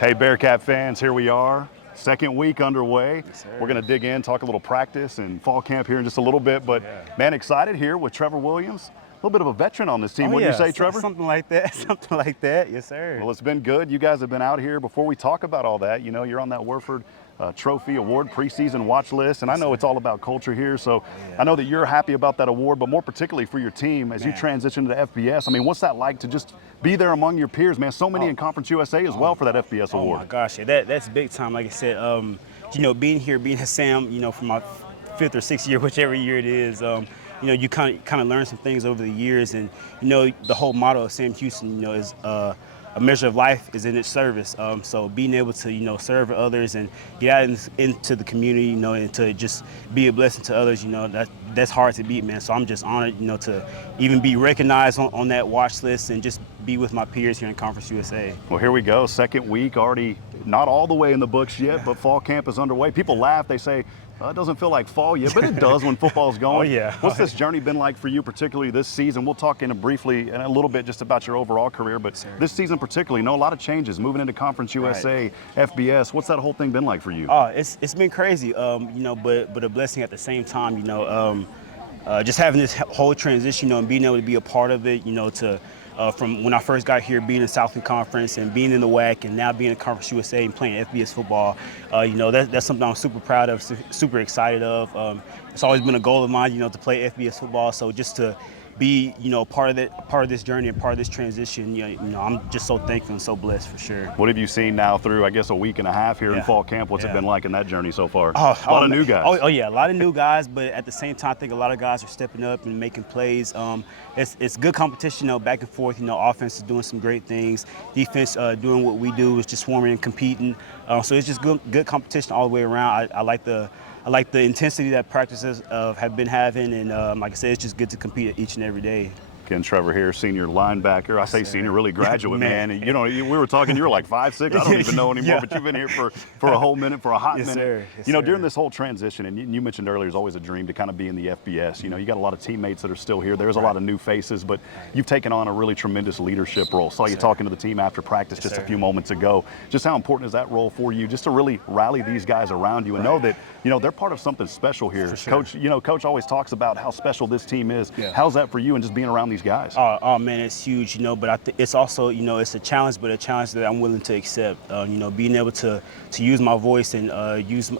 Hey, Bearcat fans, here we are. Second week underway. Yes, We're going to dig in, talk a little practice and fall camp here in just a little bit. But, man, excited here with Trevor Williams. A little bit of a veteran on this team. Oh, What do you say, Trevor? Something like that. Something like that. Yes, sir. Well, it's been good. You guys have been out here. Before we talk about all that, you know, you're on that Warford Trophy Award preseason watch list. And I know it's all about culture here. So I know that you're happy about that award, but more particularly for your team as you transition to the FBS. I mean, what's that like to just be there among your peers, man? So many in Conference USA as well for that FBS award. Oh, my gosh. Yeah, that's big time. Like I said, you know, being here, being Hassam, you know, for my fifth or sixth year, whichever year it is, you know, you kind of learn some things over the years. And, you know, the whole motto of Sam Houston, you know, is a measure of life is in its service. So being able to, you know, serve others and get out into the community, you know, and to just be a blessing to others, you know, that's hard to beat, man. So I'm just honored, you know, to even be recognized on that watch list and just be with my peers here in Conference USA. Well, here we go. Second week, already not all the way in the books yet, but fall camp is underway. People laugh. They say, well, it doesn't feel like fall yet, but it does when football's going. Oh, yeah. What's this journey been like for you, particularly this season? We'll talk briefly in a little bit just about your overall career, but this season particularly, you know, a lot of changes, moving into Conference USA, FBS. What's that whole thing been like for you? Oh, it's been crazy, you know, but a blessing at the same time, you know. Just having this whole transition, you know, and being able to be a part of it, you know, from when I first got here, being in Southland Conference and being in the WAC and now being in Conference USA and playing FBS football, you know, that's something I'm super proud of, super excited of. It's always been a goal of mine, you know, to play FBS football. So just to be, you know, part of this journey and part of this transition, you know, I'm just so thankful and so blessed for sure. What have you seen now through, I guess, a week and a half here in fall camp? What's it been like in that journey so far? A lot of new guys. Oh, yeah, a lot of new guys, but at the same time, I think a lot of guys are stepping up and making plays. It's good competition, you know, back and forth. You know, offense is doing some great things. Defense doing what we do, is just swarming and competing. So it's just good competition all the way around. I like the intensity that practices have been having, and like I said, it's just good to compete each and every day. Ken Trevor here, senior linebacker. I say senior, really graduate, man. And, you know, we were talking, you were like 5'6". I don't even know anymore, but you've been here for a whole minute, for a hot minute. Sir. Yes, you know, sir. during this whole transition, and you mentioned earlier, it's always a dream to kind of be in the FBS. You know, you got a lot of teammates that are still here. There's a lot of new faces, but you've taken on a really tremendous leadership role. Saw you talking to the team after practice just a few moments ago. Just how important is that role for you, just to really rally these guys around you and know that, you know, they're part of something special here. Coach, you know, Coach always talks about how special this team is. How's that for you and just being around these guys? Oh man, it's huge, you know, but it's also, you know, it's a challenge, but a challenge that I'm willing to accept. You know, being able to use my voice and use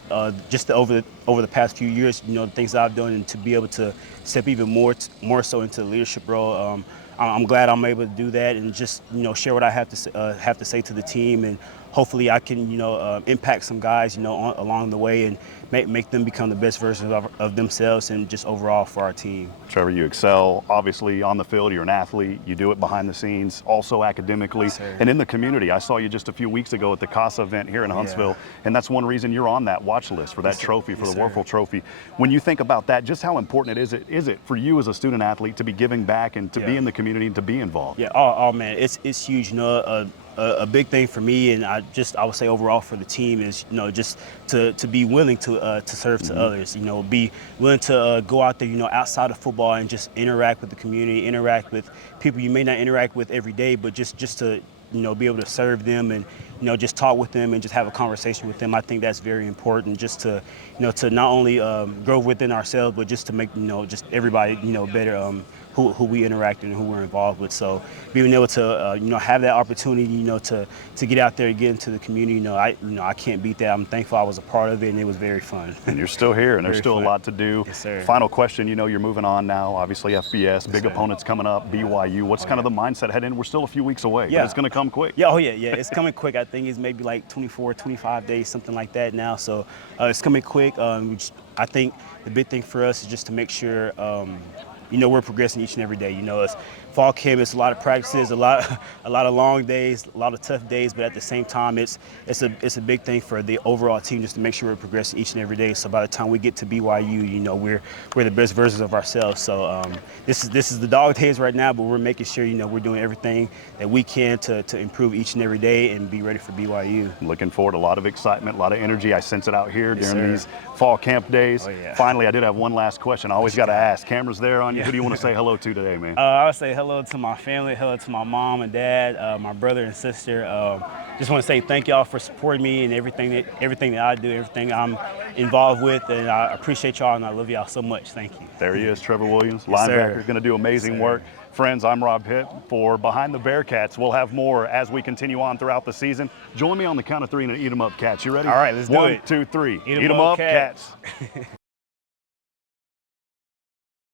just over the past few years, you know, the things that I've done, and to be able to step even more so into the leadership role. I'm glad I'm able to do that and just, you know, share what I have to say to the team, and hopefully I can, you know, impact some guys, you know, along the way and make them become the best versions of themselves and just overall for our team. Trevor, you excel obviously on the field. You're an athlete. You do it behind the scenes, also academically and in the community. I saw you just a few weeks ago at the CASA event here in Huntsville, and that's one reason you're on that watch list for that trophy, for the Warfel Trophy. When you think about that, just how important is it for you as a student athlete to be giving back and to be in the community and to be involved? Yeah, oh man, it's huge. You know, a big thing for me, and I would say overall for the team, is, you know, just to be willing to serve to others. You know, be willing to go out there, you know, outside of football and just interact with the community, interact with people you may not interact with every day, but just to, you know, be able to serve them and, you know, just talk with them and just have a conversation with them. I think that's very important, just to, you know, to not only grow within ourselves, but just to make, you know, just everybody, you know, better. Who we interact and who we're involved with. So being able to you know, have that opportunity, you know, to get out there and get into the community, you know, I can't beat that. I'm thankful I was a part of it, and it was very fun. And you're still here, and there's still a lot to do. Yes, sir. Final question, you know, you're moving on now, obviously FBS, big opponents coming up, BYU. What's kind of the mindset heading? We're still a few weeks away, but it's going to come quick. Yeah, it's coming quick. I think it's maybe like 24, 25 days, something like that now. So it's coming quick. I think the big thing for us is just to make sure you know, we're progressing each and every day. You know, it's fall camp, it's a lot of practices, a lot of long days, a lot of tough days, but at the same time, it's a big thing for the overall team, just to make sure we're progressing each and every day. So by the time we get to BYU, you know, we're the best versions of ourselves. So this is the dog days right now, but we're making sure, you know, we're doing everything that we can to improve each and every day and be ready for BYU. I'm looking forward, a lot of excitement, a lot of energy. I sense it out here during these fall camp days. Finally, I did have one last question. I always got to ask. Camera's there on you. Who do you want to say hello to today, man? I would say hello hello to my family, hello to my mom and dad, my brother and sister. Just want to say thank y'all for supporting me and everything that I do, everything I'm involved with, and I appreciate y'all and I love y'all so much. Thank you. There he is, Trevor Williams, Yes, linebacker, sir. going to do amazing Yes, sir. work. Friends, I'm Rob Hitt for Behind the Bearcats. We'll have more as we continue on throughout the season. Join me on the count of three and eat 'em up, Cats. You ready? All right, let's do it. 1, 2, 3. Eat 'em up, Cats.